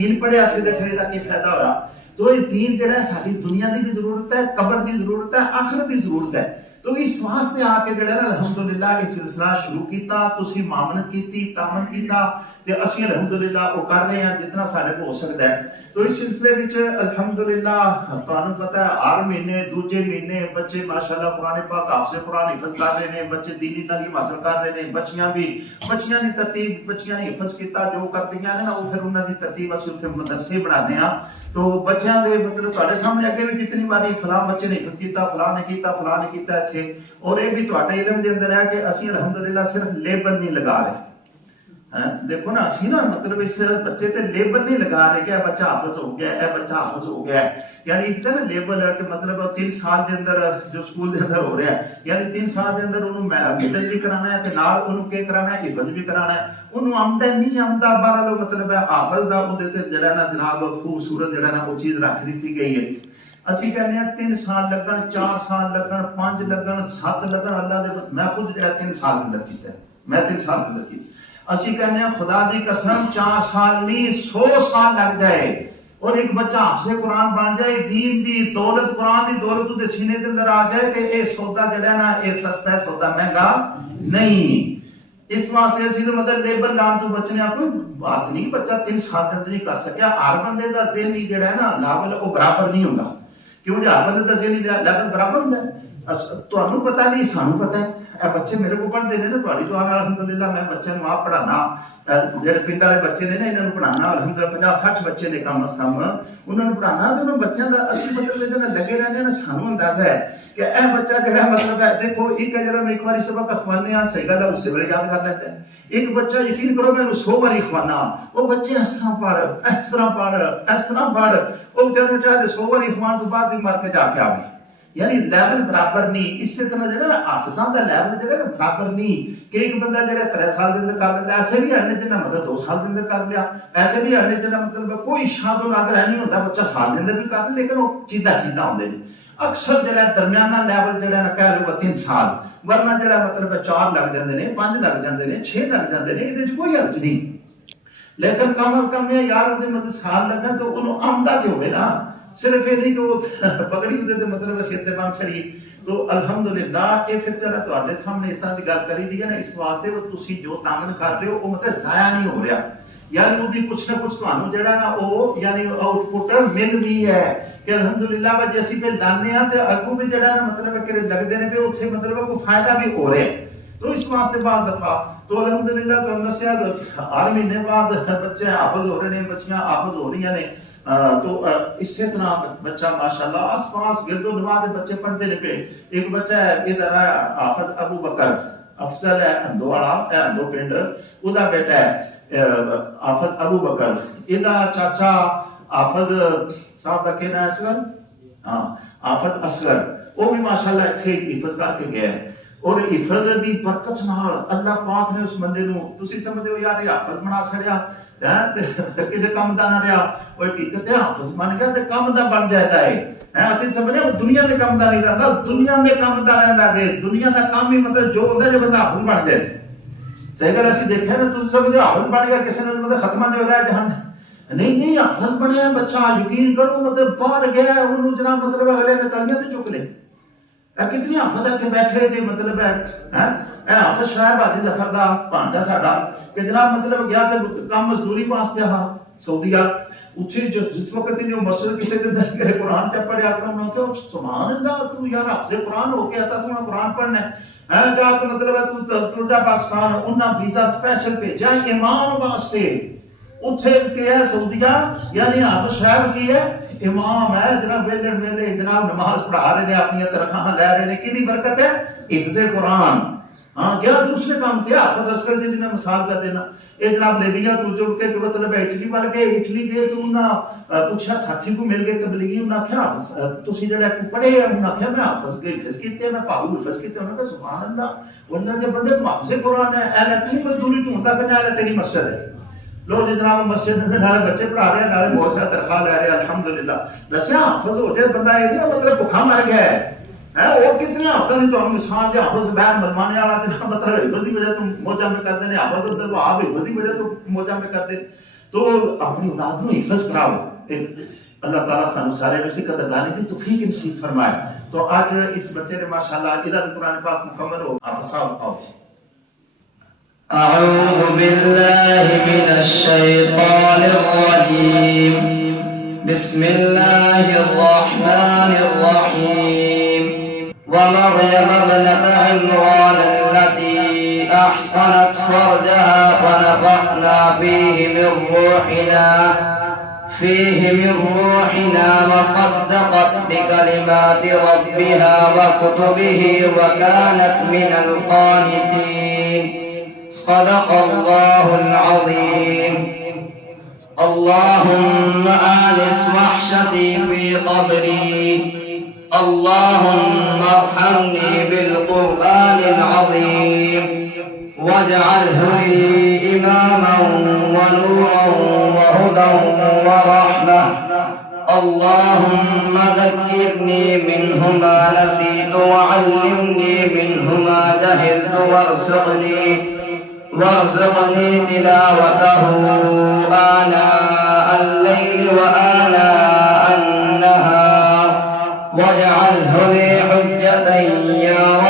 दीन पढ़िया से फिर इसका की फायदा होया। तो ये दीन जड़ा साडी दुनिया की भी जरूरत है, कब्र की जरूरत है, आखिरत की जरूरत है। तो इस वास्ते आके जड़ा ना अल्हम्दुलिल्लाह ये सिलसिला शुरू किया, तुसी मामनत की, तामन किया ते असीं अल्हम्दुलिल्लाह वो कर रहे हैं जितना साडे को हो सकता है। तो इस सिलसिले विच अल्हम्दुलिल्लाह तुहानू पता है हर महीने दूजे महीने बच्चे माशाअल्लाह कुरान पाक हाफिज़ कुरान हिफ्ज़ कर रहे हैं, बच्चे दीनी तालीम हासिल कर रहे हैं, बच्चियां दी तरतीब बच्चियां ने हिफ्ज़ किया जो करदियां ने ना वो फिर उन्हां दी तरतीब असीं उत्थे मदरसे बनाने आ। तो बच्चों के मतलब तुहाडे सामने अगे भी कितनी बारी फलां बच्चे ने हिफ्ज़ किया, फलां ने किया अच्छे। और ये भी तुहाडे इल्म दे अंदर है कि असीं अल्हम्दुलिल्लाह सिर्फ लेबल नहीं लगा रहे। देखो ना असी ना मतलब इस बच्चे ते लेबल नहीं लगा रहे कि बच्चा हाफिज हो गया है, बच्चा हाफिज हो गया है। यानी एक ना लेबल है कि मतलब 3 साल के अंदर जो स्कूल के अंदर हो रहा है, यानी 3 साल के अंदर उन्होंने मिडल भी कराना है ते नाल उन्होंने के कराना है, हिफ्ज़ भी कराना है। उन्होंने आमदा नहीं आमदा बहरहाल मतलब है हाफिज दा उहदे ते जड़ा ना जनाब खूबसूरत जड़ा ना वो चीज रख दी गई है। ਅਸੀਂ ਕਹਿੰਦੇ ਆ 3 ਸਾਲ ਲੱਗਣ, 4 ਸਾਲ ਲੱਗਣ, 5 ਲੱਗਣ, 7 ਲੱਗਣ। अल्लाह दे मैं खुद ਜਿਹੜਾ 3 साल के अंदर कीता, मैं 3 साल के अंदर कीता। ਅਸੀਂ ਕਹਿੰਦੇ ਆ खुदा दी कसम 4 साल नहीं 100 साल लग जाए और एक बच्चा हाफिज़ कुरान बन जाए, दीन दी दौलत कुरान दी दौलत उहदे सीने दे अंदर आ जाए ते ये सौदा ਜਿਹੜਾ ना ये सस्ता है, सौदा महंगा नहीं। इस वास्ते असं तो मतलब लेबल लाने तो बचने कोई बात नहीं। बच्चा 3 साल के अंदर नहीं कर सकिया। हर बंदे का ज़हनी जो है ना लेवल वो बराबर नहीं होगा। क्यों जो हर बंदे का ज़हनी लेवल बराबर होता है। तुहानू पता नहीं, सानू पता है। बच्चे मेरे को पढ़ते हैं ना, तुहाडी दुआ नाल अल्हम्दुलिल्लाह मैं बच्चों को आप पढ़ाना, जेडे पिंड वाले बच्चे ने ना इन्होंने पढ़ाना अल्हम्दुलिल्लाह 50-60 बच्चे ने कम अज कम उन्होंने पढ़ाना। तो उन्होंने बच्चों का असं मतलब ये लगे रहने ना सानू अंदाजा है कि यह बच्चा जो मतलब है देखो एक है जरा मैं एक बार सबक अखवाने सही गल है उस वे याद कर लेता है। एक बच्चा यकीन करो मैं 100 बार अखवाना वो बच्चे इस तरह पढ़ इस तरह पढ़ इस तरह पढ़ वो बेचारे चाहे 100 बार अखवान तो बाद भी मर के जाके आ गई। यानी लेवल बराबर नहीं। इसी तरह जो हाफिज़ां दा लेवल जो बराबर नहीं कि एक बंदा जो 3 साल के अंदर कर लेता, ऐसे भी हड़ने जिन्हें मतलब 2 साल के अंदर कर लिया, ऐसे भी हड़ने जिन्हें मतलब कोई शाजो नादर नहीं होता बच्चा साल के अंदर भी कर ले, लेकिन वो चीदा होंगे। अक्सर जो दरमियाना लेवल जो कह लो 3 साल, वरना जो मतलब 4 लग जाते हैं, 5 लग जाते हैं, 6 लग जाते हैं, ये कोई अर्ज नहीं। लेकिन कम अज कम यार मतलब साल लगन तो उन्होंने आमदा तो हो ना, सिर्फ ये नहीं कि वो पगड़ी उधर मतलब सिर ते बन छड़ी। तो अल्हम्दुलिल्लाह ये फिर जरा तुहाडे सामने इस तरह की गल करी दी है ना, इस वास्ते वो तुसी जो तामन कर रहे हो वो मतलब जाया नहीं हो रहा। यानी उसकी कुछ ना कुछ तुहानू जेड़ा ना वो यानी आउटपुट मिल रही है कि अल्हम्दुलिल्लाह वा जे असीं पे लाने आ ते अगू भी जेड़ा ना मतलब कि लगदे ने भी उत्थे मतलब कोई फायदा भी हो रहा है। तो इस वास्ते बाद दफा तो अल्हम्दुलिल्लाह तो दस्या हर महीने बाद बच्चे हाफिज़ हो रहे हैं, बच्चियां हाफिज़ हो रही ने। तो इसी तरह बच्चा माशाल्लाह आस पास गिरदो नवा के बच्चे पढ़ते ने पे। एक बच्चा है इधर है हाफिज़ अबू बकर अफजल है हंदोवाला है, हंदो पिंड उदा बेटा है हाफिज़ अबू बकर। इदा चाचा हाफिज़ साहब का कहना है असगर, हाँ हाफिज़ असगर, वो भी माशाल्लाह इत्थे हिफ्ज़ करके गया है। और हिफ्ज़ दी बरकत नाल अल्लाह पाक ने उस बंदे नू तुसी समझदे हो यार ये हाफिज़ बना छड़िया है किसी काम का ना रहा और हकीकत है हाफिज़ बन गया तो काम का बन जाता है। असं समझे दुनिया के काम का नहीं रहता, दुनिया के काम का रहता है। दुनिया का काम ही मतलब जो होता है जो बंदा हाफिज़ बन जाए। सही गल असं देखा ना, तुम समझो हाफिज़ बन गया किसी ने मतलब खत्मा जो रहा जहां नहीं हाफिज़ बनया बच्चा यकीन करो मतलब बाहर गया उन्होंने जनाब मतलब अगले ने तालियां तो चुक ले। कितनी हाफिज़ इत्थे बैठे थे मतलब है हाफिज़ शाहब हाजी जफर दा भांजा साडा कि जनाब मतलब गया ते काम मजदूरी वास्ते हा सऊदीया उत्थे जिस वक्त जो मस्जिद किसी दिन मेरे कुरान च पढ़िया उन्होंने कहा सुभान अल्लाह तू यार हाफिज़ कुरान हो के ऐसा सोना कुरान पढ़ना है क्या तो मतलब है तू तुरदा पाकिस्तान उन्ना वीजा स्पेशल भेजा इमाम वास्ते उत्थे के है सऊदीया। यानी हाफिज़ शाहब की है इमाम है जनाब वेले वेले जनाब नमाज पढ़ा रहे हैं, अपनी तनख्वाह ले रहे हैं, कितनी बरकत है हिफ्ज़े कुरान। हाँ क्या दूसरे काम थे हाफिज़ असगर जी मैं मिसाल कर देना ये जनाब लिबिया तो जुड़ के मतलब इटली वाल गए, इटली गए तो उन्हें पूछा साथी को मिल गए तबलीगी उन्हें आख्या तुसी जेड़ा पढ़े उन्हें आख्या मैं हाफिज़ के हिफ्ज़ कीते मैं पाऊ हिफ्ज़ कीते। उन्होंने कहा सुभान अल्लाह उन्हें जब बंदे तू हाफिज़े कुरान है ऐ तू मजदूरी ढूंढता पे ना तेरी मस्जिद है लो जी जनाब मस्जिद में नाले बच्चे पढ़ा रहे हैं नाले बहुत सारा तनख्वाह ले रहे हैं अल्हम्दुलिल्लाह। दसिया हाफिज़ हो जाए बंदा ये नहीं मतलब भुखा मर गया है और कितने हाफिज़ ने तो मिसाल दे हाफिज़ बैन मनमाने वाला मतलब हिफ्ज़ की वजह तो मौजा में करते हैं हाफिज़ उधर आप हिफ्ज़ की वजह तो मौजा में करते। तो अपनी औलाद में हिफज कराओ। अल्लाह ताला सानू सारे नूं कदरदानी दी तौफीक नसीब फरमाए। तो आज इस बच्चे ने माशाअल्लाह इधर कुरान पाक मुकम्मल हो। आप साहब आओ। अऊज़ु बिल्लाहि मिनश शैतानिर रजीम। बिस्मिल्लाहिर रहमानिर रहीम। व मर्यम इब्नत इमरान अल्लती अहसनत फरजहा फनफ़ख़ना فيه من روحنا وصدقت بكلمات ربها وكتبه وكانت من القانتين. صدق الله العظيم. اللهم آنس وحشتي في قبري. اللهم ارحمني بالقرآن العظيم واجعله لي إماما ونورا وهدى ورحمة. اللهم ذكرني منه ما نسيت وعلمني منه ما جهلت وارزقني تلاوته آناء الليل وآناء النهار واجعله لي حجة يا رب